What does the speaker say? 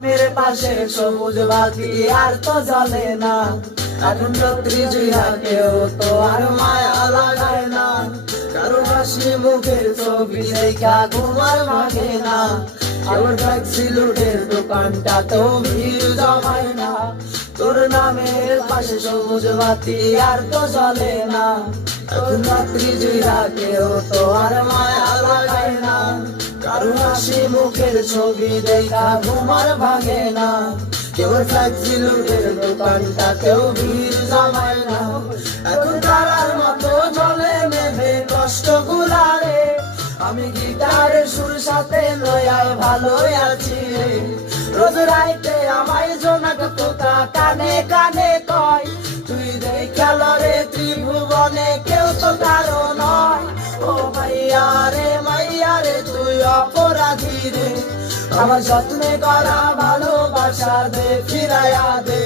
মেরে পাশে সবুজ বাতি আর তো জ্বলে না, এখন রাত্রি জুড়া কেউ তো আর মায়া লাগায় না, কারো হাসি মুখের ছবি দেখা ঘুমার ভাগে না, আমার ট্যাক্সি লুটের দোকানটা তো ভিড় জমায় না, তোর নামের পাশে সবুজ বাতি আর তো জ্বলে না, এখন রাত্রি জুড়া কেউ তো আর মায়া লাগায় না, কারো হাসি মুখের ছবি দেখা ঘুমার ভাগে না, কেউ ট্যাক্সি লুটের দোকানটা কেউ ভিড় জমায় না, এখন তারার মতো জলে নেবে কষ্ট গুলারে, আমি গিটারের সুর সাথে লয়ায় ভালোই আছি রে, রোজ রাইতে আমায় জোনাক পোকা কানে কানে কয়, তুই দেখা লরে ত্রিভুবনে কেউ তো কারো নয়, ও মাইয়া রে তুই অপরাধী রে, আমার যত্নে করা ভালোবাসা দে ফিরাইয়া দে।